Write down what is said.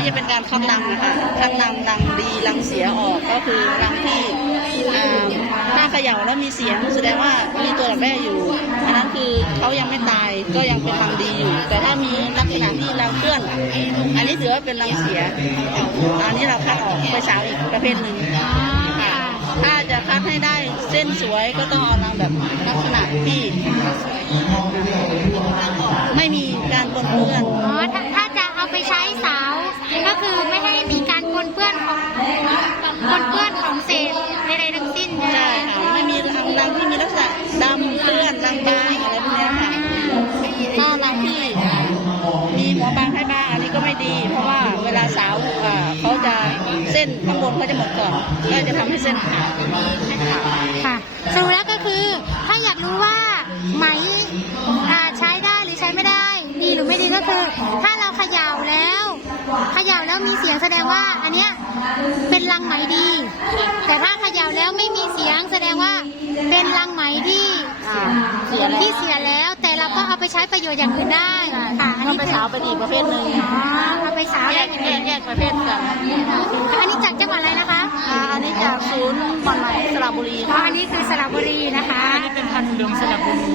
นี้จะเป็นการคัดนะคะคัดรังรังดีรังเสียออกก็คือรังที่อ่าถ้าเขย่าแล้วมีเสียงแสดงว่ามีตัวดักแด้อยู่อันนั้นคือเขายังไม่ตายก็ยังเป็นรังดีอยู่ แต่ถ้ามีลักษณะที่รังเคลื่อน อันนี้ถือว่าเป็นรังเสีย อันนี้เราคัดออกไปสาวอีกประเภทหนึ่งถ้าจะคัดให้ได้เส้นสวยก็ต้องเอารังแบบลักษณะที่ไม่มีการปนเปื้อนอ๋อถ้าถ้าจะเอาไปใช้สาว เส้นข้างบนเขาจะหมดก่อนก็จะทำให้เส้นขาดค่ะสรุปแล้วก็คือถ้าอยากรู้ว่าไหมอ่าใช้ได้หรือใช้ไม่ได้ ดีหรือไม่ดีก็คือ ถ้าเราเขย่าแล้วเขย่าแล้วมีเสียงแสดงว่า อันเนี้ยเป็นรังไหมดี แต่ถ้าเขย่าแล้วไม่มีเสียงแสดงว่าเป็นรังไหมที่อ่าเสียแล้วที่เสียแล้ว แต่เราก็เอาไปใช้ประโยชน์อย่างอื่นได้ค่ะอันก็นี้ไปคือสาวเป็นอีกประเภทหนึ่งอ๋อเอาไปสาวแยได้กแยกแยกประเภทกัน บอลไหมสระบุรีอ๋อค่ะอันนี้คือสระบุรีนะคะเป็นพันธุ์เหลืองสระบุรี